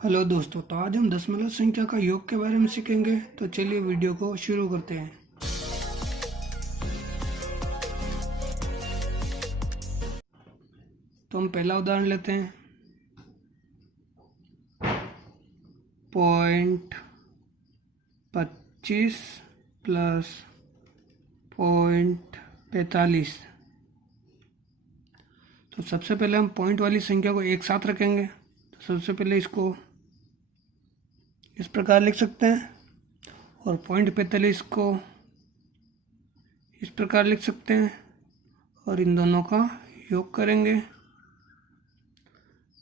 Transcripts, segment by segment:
Hello दोस्तों, तो आज हम दशमलव संख्या का योग के बारे में सीखेंगे। तो चलिए वीडियो को शुरू करते हैं। तो हम पहला उदाहरण लेते हैं। 0.25 प्लस 0.45। तो सबसे पहले हम पॉइंट वाली संख्या को एक साथ रखेंगे। तो सबसे पहले इसको इस प्रकार लिख सकते हैं और 0.45 को इस प्रकार लिख सकते हैं और इन दोनों का योग करेंगे।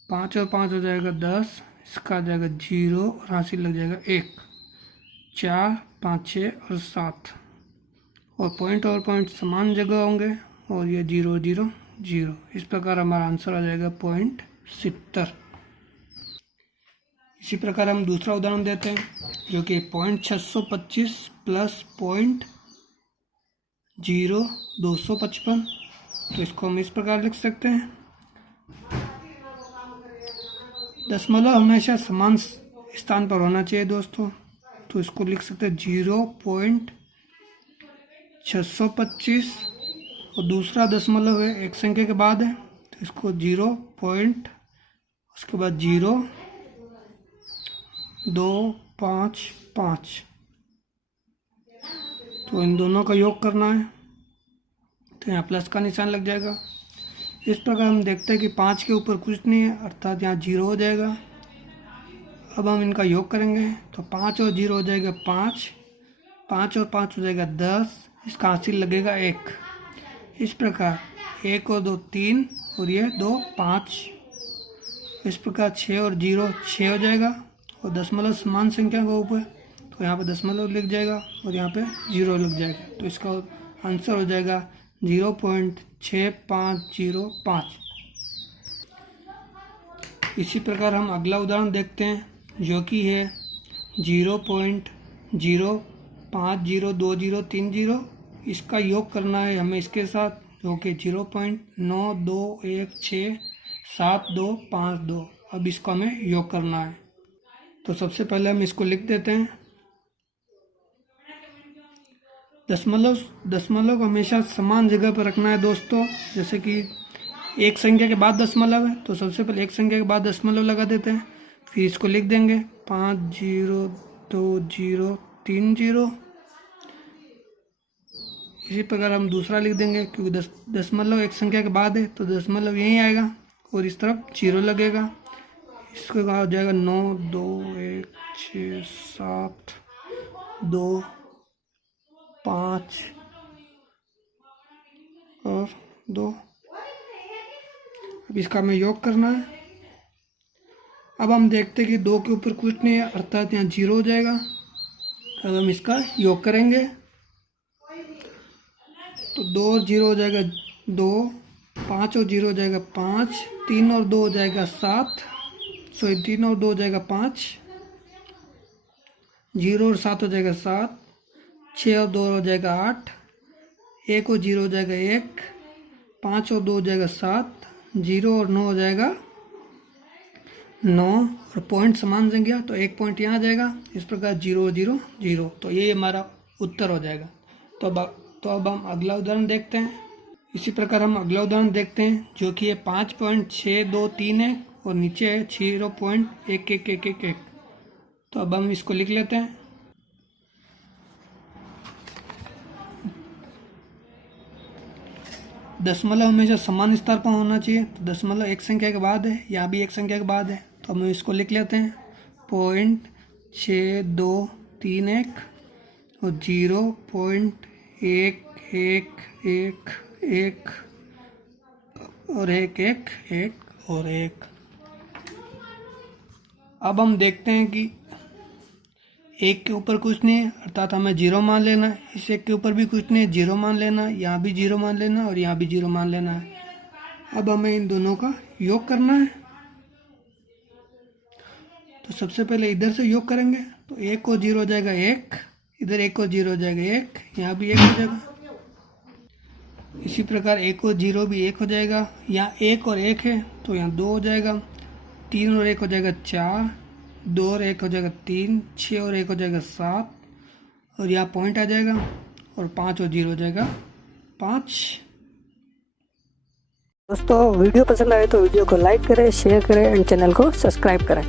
5 और 5 हो जाएगा 10, इसका आ जाएगा 0 और हासिल लग जाएगा 1। 4, 5, 6 और 7 और पॉइंट समान जगह होंगे और ये 0, 0, 0। इस प्रकार हमारा आंसर आ जाएगा 0.70। इसी प्रकार हम दूसरा उदाहरण देते हैं जो कि 0.625 प्लस 0.0255। तो इसको हम इस प्रकार लिख सकते हैं। दशमलव हमेशा समान स्थान पर होना चाहिए दोस्तों। तो इसको लिख सकते हैं 0.625 और दूसरा दशमलव है, एक संख्या के बाद है, तो इसको 0. उसके बाद 0.255। तो इन दोनों का योग करना है, तो यहाँ प्लस का निशान लग जाएगा। इस प्रकार हम देखते हैं कि 5 के ऊपर कुछ नहीं है, अर्थात यहाँ 0 हो जाएगा। अब हम इनका योग करेंगे तो 5 और 0 हो जाएगा 5, 5 और 5 हो जाएगा 10, इसका हासिल लगेगा 1। इस प्रकार 1 और 2 3 और ये 2 5। इस प्रकार 6 और 0 6 हो जाएगा और दशमलव समान संख्या के ऊपर, तो यहाँ पे दशमलव लिख जाएगा और यहाँ पे 0 लग जाएगा। तो इसका आंसर हो जाएगा 0.6505। इसी प्रकार हम अगला उदाहरण देखते हैं जो कि है 0.0502030। इसका योग करना है हमें इसके साथ, जो कि 0.92167252। अब इसको हमें योग करना है। तो सबसे पहले हम इसको लिख देते हैं। दशमलव को हमेशा समान जगह पर रखना है दोस्तों। जैसे कि एक संख्या के बाद दशमलव है, तो सबसे पहले एक संख्या के बाद दशमलव लगा देते हैं, फिर इसको लिख देंगे 502030। इसी प्रकार हम दूसरा लिख देंगे, क्योंकि दशमलव एक संख्या के बाद है तो दशमलव यहीं आएगा और इस तरफ 0 लगेगा। इसके बाद हो जाएगा 9, 2, 1, 6, 7, 2, 5 और 2। अब इसका हमें योग करना है। अब हम देखते हैं कि 2 के ऊपर कुछ नहीं है, अर्थात यहाँ 0 हो जाएगा। अब हम इसका योग करेंगे तो 2 और 0 हो जाएगा 2, 5 और 0 हो जाएगा 5, 3 और 2 हो जाएगा 7, 3 और 2 हो जाएगा 5, 0 और 7 हो जाएगा 7, 6 और 2 हो जाएगा 8, 1 और 0 हो जाएगा 1, 5 और 2 हो जाएगा 7, 0 और 9 हो जाएगा 9 और पॉइंट समान संख्या, तो एक पॉइंट यहाँ आ जाएगा। इस प्रकार 0, 0, 0। तो ये हमारा उत्तर हो जाएगा। तो अब हम अगला उदाहरण देखते हैं। इसी प्रकार हम अगला उदाहरण देखते हैं जो कि है 5.623 है और नीचे है 0.1111। तो अब हम इसको लिख लेते हैं। दशमलव हमेशा समान स्थान पर होना चाहिए, तो दशमलव एक संख्या के बाद है, यहाँ भी एक संख्या के बाद है, तो हम इसको लिख लेते हैं 0.6231 और 0.1111 और 1 और 1। अब हम देखते हैं कि 1 के ऊपर कुछ नहीं है, अर्थात हमें 0 मान लेना है। इस 1 के ऊपर भी कुछ नहीं है, 0 मान लेना है। यहाँ भी 0 मान लेना है और यहाँ भी 0 मान लेना है। अब हमें इन दोनों का योग करना है। तो सबसे पहले इधर से योग करेंगे तो 1 और 0 हो जाएगा 1, इधर 1 और 0 हो जाएगा 1, यहाँ भी 1 हो जाएगा। इसी प्रकार 1 और 0 भी 1 हो जाएगा। यहाँ 1 और 1 है तो यहाँ 2 हो जाएगा। 3 और 1 हो जाएगा 4, 2 और 1 हो जाएगा 3, 6 और 1 हो जाएगा 7, और यहाँ पॉइंट आ जाएगा, और 5 और 0 हो जाएगा 5। दोस्तों वीडियो पसंद आए तो वीडियो को लाइक करें, शेयर करें एंड चैनल को सब्सक्राइब करें।